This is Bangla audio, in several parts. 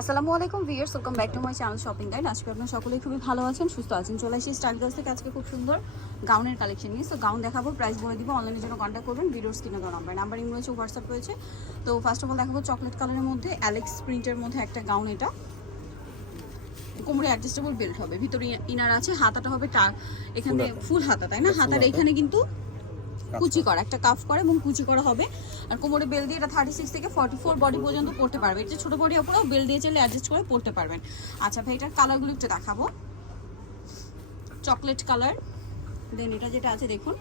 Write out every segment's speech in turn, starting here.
আসসালামু আলাইকুম viewers welcome back to my channel shopping guide. আজকে আপনারা সকলেই খুবই ভালো আছেন সুস্থ আছেন। চলে আসি স্টাইল গার্লস থেকে। আজকে খুব সুন্দর গাউনের কালেকশন নিয়ে। সো গাউন দেখাবো প্রাইস বলে দিব অনলাইনের জন্য কন্ট্যাক্ট করবেন ভিডিওর স্ক্রিনে দেওয়া নাম্বার নাম্বারিং রয়েছে হোয়াটসঅ্যাপ রয়েছে। তো ফার্স্ট অফ অল দেখাবো চকলেট কালারের মধ্যে অ্যালেক্স প্রিন্টের মধ্যে একটা গাউন এটা। কোমরে অ্যাডজাস্টেবল বেল্ট হবে। ভিতরে ইনার আছে হাতাটা হবে এখানে ফুল হাতা। তাই না? হাতার এখানে কিন্তু কুচি করা একটা কাফ করে এবং কুচি করা হবে। আর কোমরে বেল দিয়ে এটা থার্টি সিক্স থেকে ফর্টি ফোর বডি পর্যন্ত পড়তে পারবে। এটা ছোটো বডি ওপরেও বেল দিয়ে চাইলে অ্যাডজাস্ট করে পড়তে পারবেন। আচ্ছা ভাই এটার কালারগুলো একটু দেখাবো। চকলেট কালার দেন এটা যেটা আছে দেখুন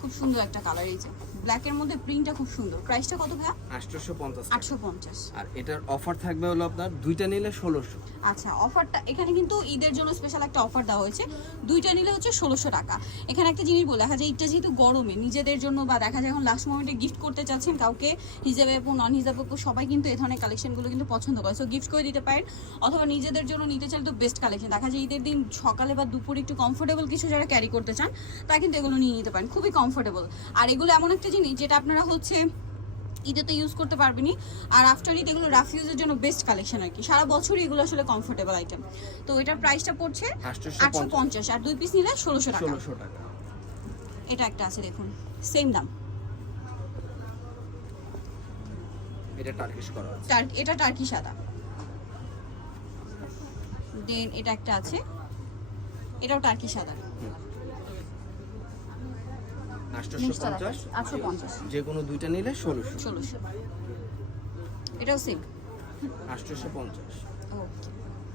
খুব সুন্দর একটা কালার এই যে। ব্ল্যাকের মধ্যে প্রিন্টটা খুব সুন্দর। প্রাইসটা কত ভাইয়া? আটশোশো পঞ্চাশ। আটশো পঞ্চাশ আর এটার অফার থাকবে হলো আপনার দুইটা নিলে ষোলোশো। আচ্ছা অফারটা এখানে কিন্তু ঈদের জন্য স্পেশাল একটা অফার দেওয়া হয়েছে। দুইটা নিলে হচ্ছে ষোলোশো টাকা। এখানে একটা জিনিস বলে দেখা যায় ঈদটা যেহেতু গরমে নিজেদের জন্য বা দেখা যায় এখন লাস্ট মোমেন্টে গিফট করতে চাচ্ছেন কাউকে হিজাবে আপু নন হিজাবে সবাই কিন্তু এই ধরনের কালেকশনগুলো কিন্তু পছন্দ করে। সো গিফট করে দিতে পারেন অথবা নিজেদের জন্য নিতে চাইলে তো বেস্ট কালেকশন দেখা যায় ঈদের দিন সকালে বা দুপুরে একটু কমফোর্টেবল কিছু যারা ক্যারি করতে চান তা কিন্তু এগুলো নিয়ে নিতে পারেন। খুবই কমফোর্টেবল আর এগুলো এমন একটা জিনিস যেটা আপনারা হচ্ছে ঈদে তো ইউজ করতে পারবেনি আর আফটার ঈদ এগুলো রাফ ইউজের জন্য বেস্ট কালেকশন আর কি। সারা বছরই এগুলো আসলে কমফোর্টেবল আইটেম তো এটার প্রাইসটা পড়ছে আটশো পঞ্চাশ। আর দুই পিস নিলে ষোলোশো টাকা। এটা একটা আছে দেখুন। সেম দাম। এটা টার্কিশ করা এটা টার্কি সাদা। দেন এটা একটা আছে। এটাও টার্কি সাদা। আটশো পঞ্চাশ। যে কোনো দুইটা নিলে ষোলোশো। ষোলোশো। এটাও সেম আটশোশো পঞ্চাশ।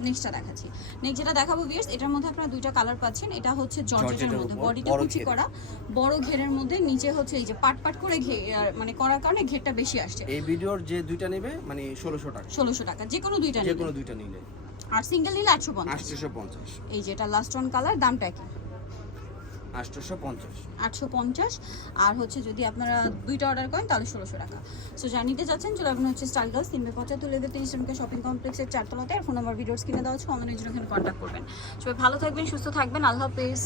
নেক্সটটা দেখাচ্ছি। নেক্সট যেটা দেখাবো ভিউয়ার্স এটার মধ্যে আপনারা দুইটা কালার পাচ্ছেন। এটা হচ্ছে জর্জেটের মধ্যে বডিটা বড় কুচি করা। বড় ঘেরের মধ্যে নিচে হচ্ছে এই যে পাট পাট করে ঘে মানে করার কারণে ঘেরটা বেশি আসছে। এই ভিডিওর যে দুইটা নেবে মানে ষোলোশো টাকা। ষোলোশো টাকা। যে কোনো দুইটা যে কোনো দুইটা নিলে। আর সিঙ্গেল নিলে আটশো পঞ্চাশ। আটশোশো পঞ্চাশ। এই যেটা লাস্ট ওয়ান কালার দামটা কি আটশো পঞ্চাশ আর হচ্ছে যদি আপনারা দুইটা অর্ডার করেন, তাহলে ষোলোশো টাকা। সো যা নিতে চাচ্ছেন চলে আপনার হচ্ছে স্টাইল গার্লস তিনবে পঁচাত্তর লেভেল তেইশ শপিং কমপ্লেক্সের চারতলাতে। আর ফোন নাম্বার ভিডিওস কিনে দেওয়া হচ্ছে অনলাইনের জন্য এখানে কন্ট্যাক্ট করবেন। সবাই ভালো থাকবেন, সুস্থ থাকবেন। আল্লাহ হাফেজ।